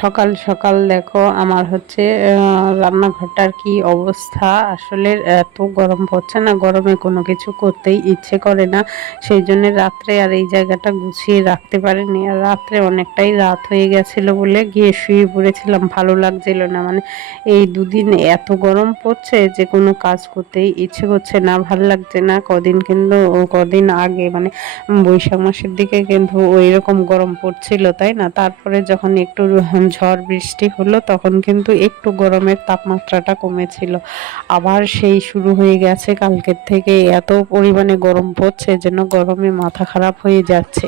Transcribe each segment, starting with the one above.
সকাল সকাল দেখো আমার হচ্ছে রান্নাঘরটার কি অবস্থা। আসলে এত গরম পড়ছে না, গরমে কোনো কিছু করতেই ইচ্ছে করে না। সেই জন্য রাত্রে আর এই জায়গাটা গুছিয়ে রাখতে পারিনি, আর রাত্রে অনেকটাই রাত হয়ে গেছিলো বলে গিয়ে শুয়ে পড়েছিলাম। ভালো লাগছিল না, মানে এই দুদিন এত গরম পড়ছে যে কোনো কাজ করতেই ইচ্ছে করছে না, ভাল লাগছে না। কদিন আগে মানে বৈশাখ মাসের দিকে কিন্তু ওই রকম গরম পড়ছিল, তাই না? তারপরে যখন একটু ঝড় বৃষ্টি হলো তখন কিন্তু একটু গরমের তাপমাত্রাটা কমেছিল। আবার সেই শুরু হয়ে গেছে কালকের থেকে, এত পরিমাণে গরম পড়ছে যেন গরমে মাথা খারাপ হয়ে যাচ্ছে।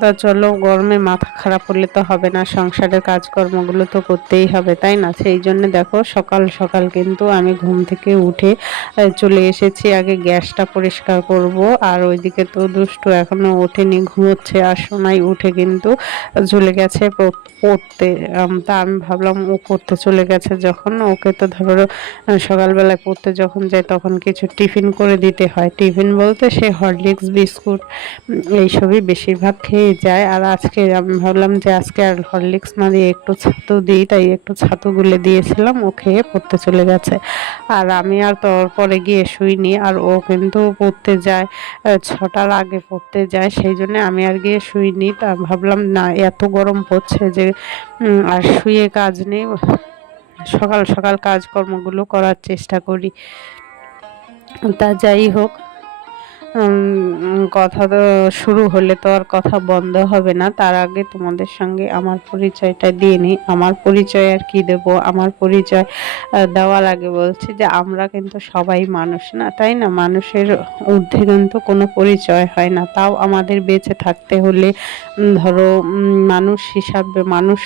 তা চলো, গরমে মাথা খারাপ হলে তো হবে না, সংসারের কাজকর্মগুলো তো করতেই হবে, তাই না? সেই জন্য দেখো সকাল সকাল কিন্তু আমি ঘুম থেকে উঠে চলে এসেছি। আগে গ্যাসটা পরিষ্কার করব, আর ওইদিকে তো দুষ্টু এখনো ওঠেনি, ঘুমোচ্ছে। আর সোনাই উঠে কিন্তু চলে গেছে পড়তে। তা আমি ভাবলাম ও পড়তে চলে গেছে যখন, ওকে তো ধরো সকালবেলায় পড়তে যখন যায় তখন কিছু টিফিন করে দিতে হয়। টিফিন বলতে সে হরলিক্স বিস্কুট এইসবই বেশিরভাগ খেয়ে যায়। আর আজকে আমি ভাবলাম যে আজকে আর হরলিক্স না দিয়ে একটু ছাতু দিই, তাই একটু ছাতু গুলে দিয়েছিলাম, ও খেয়ে পড়তে চলে গেছে। আর আমি আর পরে গিয়ে শুইনি, আর ও কিন্তু পড়তে যায় 6টার আগে পড়তে যায়, সেই জন্য আমি আর গিয়ে শুইনি। তা ভাবলাম না, এত গরম পড়ছে যে আর শুয়ে কাজ নেই, সকাল সকাল কাজকর্মগুলো করার চেষ্টা করি। তা যাই হোক, কথা তো শুরু হলে তো আর কথা বন্ধ হবে না। তার আগে তোমাদের সঙ্গে আমার পরিচয়টা দিয়ে নিই। আমার পরিচয় আর কি দেব, আমার পরিচয় দেওয়ার আগে বলছি যে আমরা কিন্তু সবাই মানুষ, না তাই না? মানুষের ঊর্ধ্বে কিন্তু কোনো পরিচয় হয় না। তাও আমাদের বেঁচে থাকতে হলে ধরো মানুষ হিসাবে মানুষ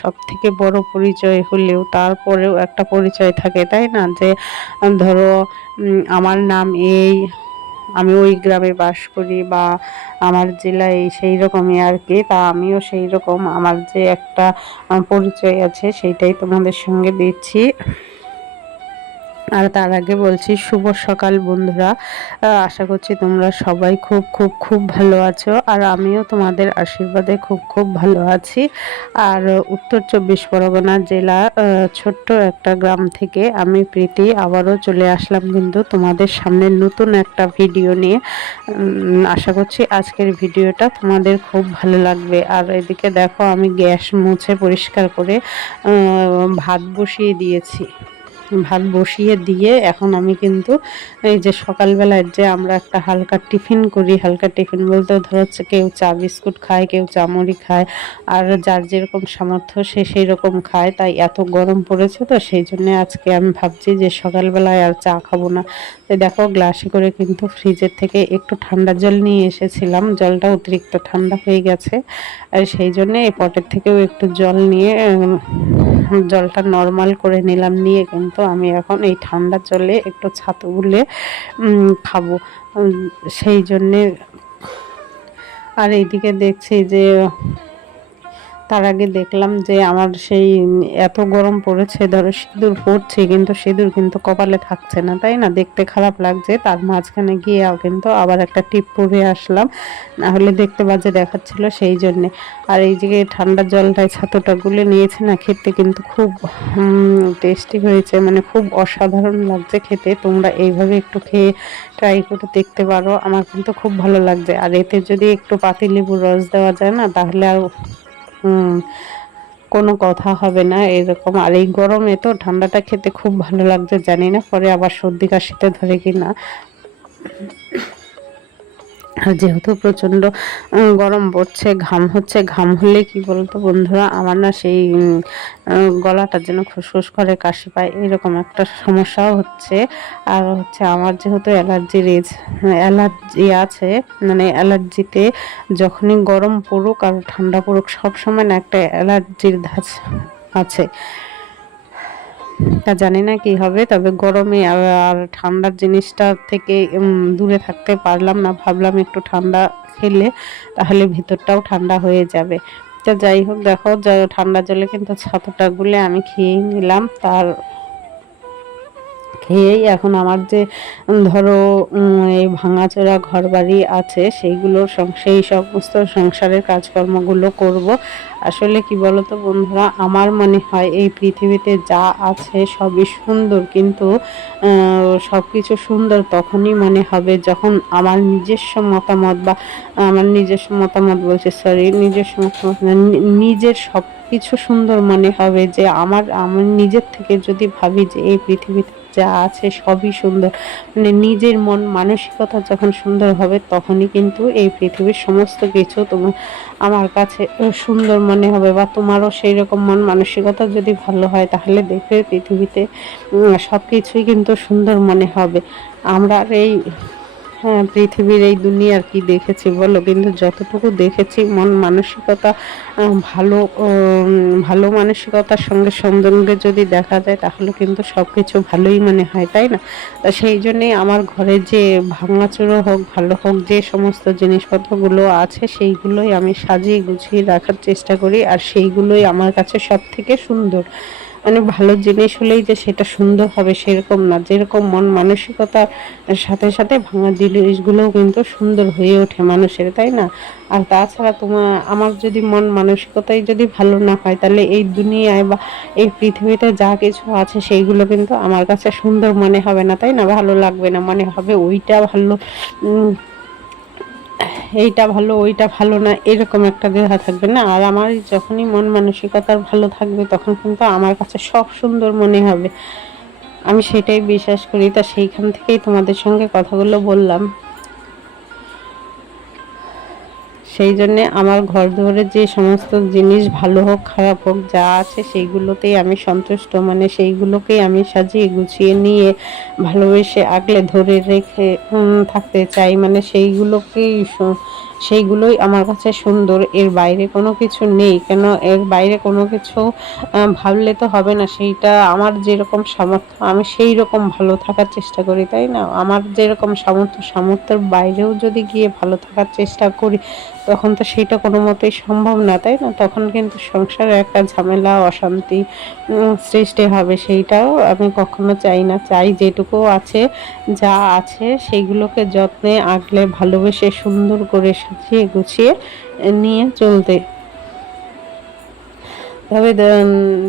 সব থেকে বড় পরিচয় হলেও তারপরেও একটা পরিচয় থাকে, তাই না? যে ধরো আমার নাম এই, আমি ওই গ্রামে বাস করি, বা আমার জেলায় সেই রকমই আর কি। তা আমিও সেই রকম আমার যে একটা পরিচয় আছে সেইটাই তোমাদের সঙ্গে দিচ্ছি। আর তার আগে বলছি শুভ সকাল বন্ধুরা। আশা করছি তোমরা সবাই খুব খুব খুব ভালো আছো, আর আমিও তোমাদের আশীর্বাদে খুব খুব ভালো আছি। আর উত্তর 24 পরগনা জেলা ছোট্ট একটা গ্রাম থেকে আমি প্রীতি আবারও চলে আসলাম কিন্তু তোমাদের সামনে নতুন একটা ভিডিও নিয়ে। আশা করছি আজকের ভিডিওটা তোমাদের খুব ভালো লাগবে। আর এদিকে দেখো আমি গ্যাস মুছে পরিষ্কার করে ভাত বসিয়ে দিয়েছি। ভাত বসিয়ে দিয়ে এখন আমি কিন্তু এই যে সকালবেলায় যে আমরা একটা হালকা টিফিন করি, হালকা টিফিন বলতে ধরো হচ্ছে কেউ চা বিস্কুট খায়, কেউ চা মুড়ি খায়, আর যার যেরকম সামর্থ্য সে সেই রকম খায়। তাই এত গরম পড়েছে তো সেই জন্য আজকে আমি ভাবছি যে সকালবেলায় আর চা খাবো না। তো দেখো গ্লাসে করে কিন্তু ফ্রিজের থেকে একটু ঠান্ডা জল নিয়ে এসেছিলাম, জলটা অতিরিক্ত ঠান্ডা হয়ে গেছে, আর সেই জন্য এই পটের থেকেও একটু জল নিয়ে জলটা নর্মাল করে নিলাম। নিয়ে কিন্তু আমি এখন এই ঠান্ডা জলে একটু ছাতু গুলে খাবো, সেই জন্যে। আর এইদিকে দেখছি যে তার আগে দেখলাম যে আমার সেই এত গরম পড়েছে, ধরো সিঁদুর পড়ছে কিন্তু সিঁদুর কিন্তু কপালে থাকছে না, তাই না? দেখতে খারাপ লাগছে। তার মাঝখানে গিয়েও কিন্তু আবার একটা টিপ পরে আসলাম, না হলে দেখতে বাজে দেখাচ্ছিল, সেই জন্যে। আর এই যে ঠান্ডা জলটায় ছাতুটা গুলে নিয়েছে না, খেতে কিন্তু খুব টেস্টি হয়েছে, মানে খুব অসাধারণ লাগছে খেতে। তোমরা এইভাবে একটু খেয়ে ট্রাই করে দেখতে পারো, আমার কিন্তু খুব ভালো লাগছে। আর এতে যদি একটু পাতিলেবুর রস দেওয়া যায় না, তাহলে আর কোনো কথা হবে না এরকম। আর এই গরমে তো ঠান্ডাটা খেতে খুব ভালো লাগছে, জানি না পরে আবার সর্দি কাশিতে ধরে কিনা। আর যেহেতু প্রচণ্ড গরম পড়ছে, ঘাম হচ্ছে, ঘাম হলে কি বলতো বন্ধুরা, আমার না সেই গলাটা যেন খুসখুস করে, কাশি পায়, এরকম একটা সমস্যাও হচ্ছে। আর হচ্ছে আমার যেহেতু অ্যালার্জি আছে, মানে অ্যালার্জিতে যখনই গরম পড়ুক আর ঠান্ডা পড়ুক সবসময় না একটা অ্যালার্জির ধাঁচ আছে। তা জানি না কি হবে, তবে গরমে আর ঠান্ডার জিনিসটা থেকে দূরে থাকতে পারলাম না। ভাবলাম একটু ঠান্ডা খেলে তাহলে ভিতরটাও ঠান্ডা হয়ে যাবে। তো যাই হোক, দেখো ঠান্ডা জলে কিন্তু ছাতুটা গুলে আমি খেয়েই নিলাম। এই এখন আমার যে ধরো এই ভাঙাচোরা ঘরবাড়ি আছে সেইগুলোর সেই সমস্ত সংসারের কাজকর্মগুলো করব। আসলে কি বলো তো বন্ধুরা, আমার মনে হয় এই পৃথিবীতে যা আছে সবই সুন্দর, কিন্তু সব কিছু সুন্দর তখনই মনে হবে যখন আমার নিজস্ব মতামত বা আমার নিজস্ব মতামত বলছে সরি নিজস্ব মতামত না, নিজের সব কিছু সুন্দর মনে হবে। যে আমার আমার নিজের থেকে যদি ভাবি যে এই পৃথিবীতে যা আছে সবই সুন্দর, মানে নিজের মন মানসিকতা যখন সুন্দর হবে তখনই কিন্তু এই পৃথিবীর সমস্ত কিছু তোমার আমার কাছে সুন্দর মনে হবে। বা তোমারও সেই রকম মন মানসিকতা যদি ভালো হয় তাহলে দেখবে পৃথিবীতে সব কিছুই কিন্তু সুন্দর মনে হবে। আমরা আর এই হ্যাঁ পৃথিবীর এই দুনিয়ার কি দেখেছি বলো, কিন্তু যতটুকু দেখেছি মন মানসিকতা ভালো ভালো মানসিকতার সঙ্গে সঙ্গে যদি দেখা যায় তাহলে কিন্তু সব কিছু ভালোই মনে হয়, তাই না? তা সেই জন্যেই আমার ঘরে যে ভাঙাচোরা হোক ভালো হোক যে সমস্ত জিনিসপত্রগুলো আছে সেইগুলোই আমি সাজিয়ে গুছিয়ে রাখার চেষ্টা করি, আর সেইগুলোই আমার কাছে সব থেকে সুন্দর। মানে ভালো জিনিস হলেই যে সেটা সুন্দর হবে সেরকম না, যেরকম মন মানসিকতার সাথে সাথে ভাঙা জিনিসগুলোও কিন্তু সুন্দর হয়ে ওঠে মানুষের, তাই না? আর তাছাড়া আমার যদি মন মানসিকতাই যদি ভালো না হয় তাহলে এই দুনিয়ায় বা এই পৃথিবীতে যা কিছু আছে সেইগুলো কিন্তু আমার কাছে সুন্দর মনে হবে না, তাই না? ভালো লাগবে না, মনে হবে ওইটা ভালো এইটা ভালো ওইটা ভালো না, এরকম একটা দেহা থাকবে না। আর আমার যখনই মন মানসিকতার ভালো থাকবে তখন কিন্তু আমার কাছে সব সুন্দর মনে হবে, আমি সেটাই বিশ্বাস করি। তা সেইখান থেকেই তোমাদের সঙ্গে কথাগুলো বললাম। সেই জন্যে আমার ঘর দুয়ারে যে সমস্ত জিনিস ভালো হোক খারাপ হোক যা আছে সেইগুলোতেই আমি সন্তুষ্ট, মানে সেইগুলোকেই আমি সাজিয়ে গুছিয়ে নিয়ে ভালোবেসে আগলে ধরে রেখে থাকতে চাই, মানে সেইগুলোই আমার কাছে সুন্দর, এর বাইরে কোনো কিছু নেই। কেন এর বাইরে কোনো কিছু ভাবলে তো হবে না, সেইটা আমার যেরকম সামর্থ্য আমি সেই রকম ভালো থাকার চেষ্টা করি, তাই না? আমার যেরকম সামর্থ্যের বাইরেও যদি গিয়ে ভালো থাকার চেষ্টা করি তখন তো সেইটা কোনো মতেই সম্ভব না, তাই না? তখন কিন্তু সংসারে একটা ঝামেলা অশান্তি সৃষ্টি হবে, সেইটাও আমি কখনো চাই না। চাই যেটুকু আছে যা আছে সেইগুলোকে যত্নে আগলে ভালোবেসে সুন্দর করে সাজিয়ে গুছিয়ে নিয়ে চলতে। তবে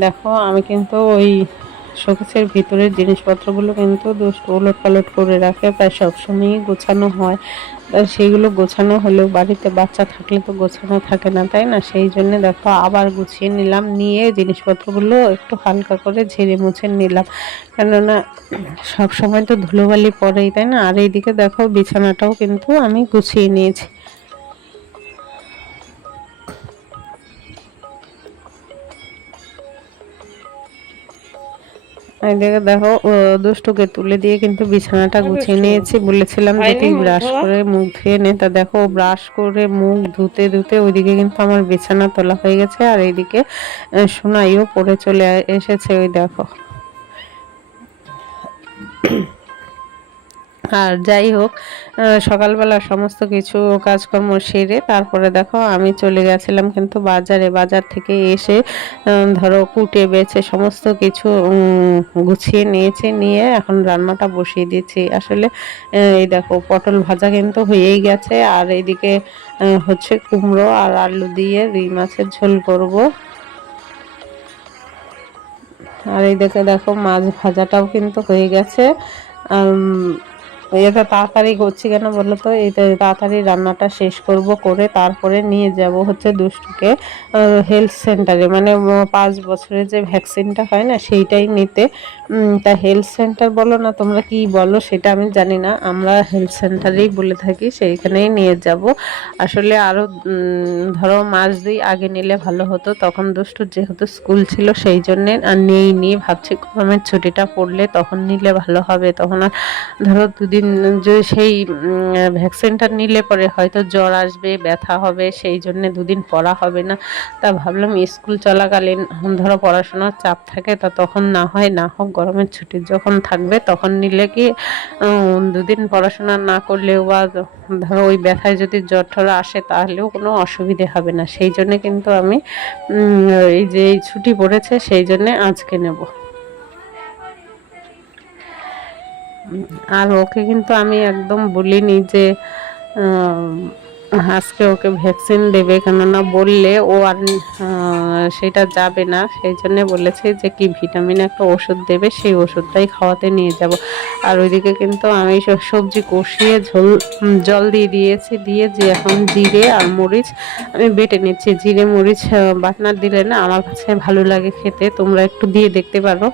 দেখো আমি কিন্তু ওই শোকেসের ভিতরের জিনিসপত্রগুলো কিন্তু ওলট পালট করে রাখে প্রায় সবসময়ই গোছানো হয়। সেইগুলো গোছানো হলেও বাড়িতে বাচ্চা থাকলে তো গোছানো থাকে না, তাই না? সেই জন্য দেখো আবার গুছিয়ে নিলাম, নিয়ে জিনিসপত্রগুলো একটু হালকা করে ঝেড়ে মুছে নিলাম, কেননা সব সময় তো ধুলোবালি পড়েই, তাই না? আর এইদিকে দেখো বিছানাটাও কিন্তু আমি গুছিয়ে নিয়েছি। এদিকে দেখো দুষ্টুকে তুলে দিয়ে কিন্তু বিছানাটা গুছিয়ে নিয়েছি। বলেছিলাম যে তুই ব্রাশ করে মুখ ধুয়ে নে, তা দেখো ব্রাশ করে মুখ ধুতে ধুতে ওইদিকে কিন্তু আমার বিছানা তোলা হয়ে গেছে, আর এইদিকে সোনাইও পড়ে চলে এসেছে, ওই দেখো। আর যাই হোক সকালবেলা সমস্ত কিছু কাজকর্ম সেরে তারপরে দেখো আমি চলে গেছিলাম কিন্তু বাজার থেকে এসে ধরো কুটে বেছে সমস্ত কিছু গুছিয়ে নিয়েছি, নিয়ে এখন রান্নাটা বসিয়ে দিয়েছি। আসলে এই দেখো পটল ভাজা কিন্তু হয়েই গেছে, আর এইদিকে হচ্ছে কুমড়ো আর আলু দিয়ে রুই মাছের ঝোল করব। আর এইদিকে দেখো মাছ ভাজাটাও কিন্তু হয়ে গেছে। এটা তাড়াতাড়ি করছি কেন বলো তো, এই তাড়াতাড়ি রান্নাটা শেষ করব, করে তারপরে নিয়ে যাব হচ্ছে দুষ্টুকে হেলথ সেন্টারে, মানে 5 বছরের যে ভ্যাকসিনটা হয় না সেইটাই নিতে। তা হেলথ সেন্টার বলো না তোমরা কি বলো সেটা আমি জানি না, আমরা হেলথ সেন্টারেই বলে থাকি, সেইখানেই নিয়ে যাব। আসলে আরও ধরো মাস 2 আগে নিলে ভালো হতো, তখন দুষ্টুর যেহেতু স্কুল ছিল সেই জন্যে আর নিয়ে ভাবছি গরমের ছুটিটা পড়লে তখন নিলে ভালো হবে। তখন আর ধরো 2 দিন যে সেই ভ্যাকসিনটা নিলে পরে হয়তো জ্বর আসবে, ব্যথা হবে, সেই জন্যে 2 দিন পড়া হবে না। তা ভাবলাম স্কুল চলাকালীন ধরো পড়াশোনার চাপ থাকে, তা তখন না হোক গরমের ছুটি যখন থাকবে তখন নিলে কি 2 দিন পড়াশোনা না করলেও বা ধরো ওই ব্যথায় যদি জ্বর ঠর আসে তাহলেও কোনো অসুবিধে হবে না। সেই জন্যে কিন্তু আমি এই যে ছুটি পড়েছে সেই জন্যে আজকে নেব। আর ওকে কিন্তু আমি একদম বলিনি যে আজকে ওকে ভ্যাকসিন দেবে, কেননা বললে ও আর সেটা যাবে না। সেই জন্যে বলেছে যে কি ভিটামিন একটা ওষুধ দেবে, সেই ওষুধটাই খাওয়াতে নিয়ে যাব। আর ওইদিকে কিন্তু আমি সব সবজি কষিয়ে জল দিয়ে দিয়েছি, দিয়ে যে এখন জিরে আর মরিচ আমি বেটে নিচ্ছি। জিরে মরিচ বাটনা দিলে না আমার কাছে ভালো লাগে খেতে, তোমরা একটু দিয়ে দেখতে পারো।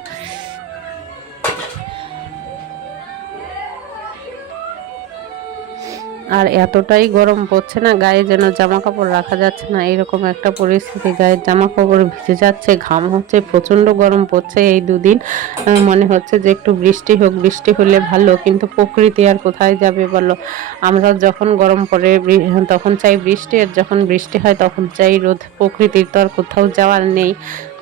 আর এতটাই গরম পড়ছে না, গায়ে যেন জামা কাপড় রাখা যাচ্ছে না, এরকম একটা পরিস্থিতি। গায়ের জামা কাপড় ভিজে যাচ্ছে, ঘাম হচ্ছে, প্রচণ্ড গরম পড়ছে এই দুদিন। মনে হচ্ছে যে একটু বৃষ্টি হোক, বৃষ্টি হলে ভালো, কিন্তু প্রকৃতি আর কোথায় যাবে বলো। আমরা যখন গরম পড়ে তখন চাই বৃষ্টি, আর যখন বৃষ্টি হয় তখন চাই রোদ। প্রকৃতির তো আর কোথাও যাওয়ার নেই।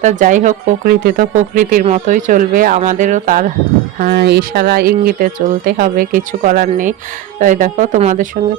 তা যাই হোক, প্রকৃতি তো প্রকৃতির মতোই চলবে, আমাদেরও তার ইশারা ইঙ্গিতে চলতে হবে, কিছু করার নেই। তাই দেখো তোমাদের সঙ্গে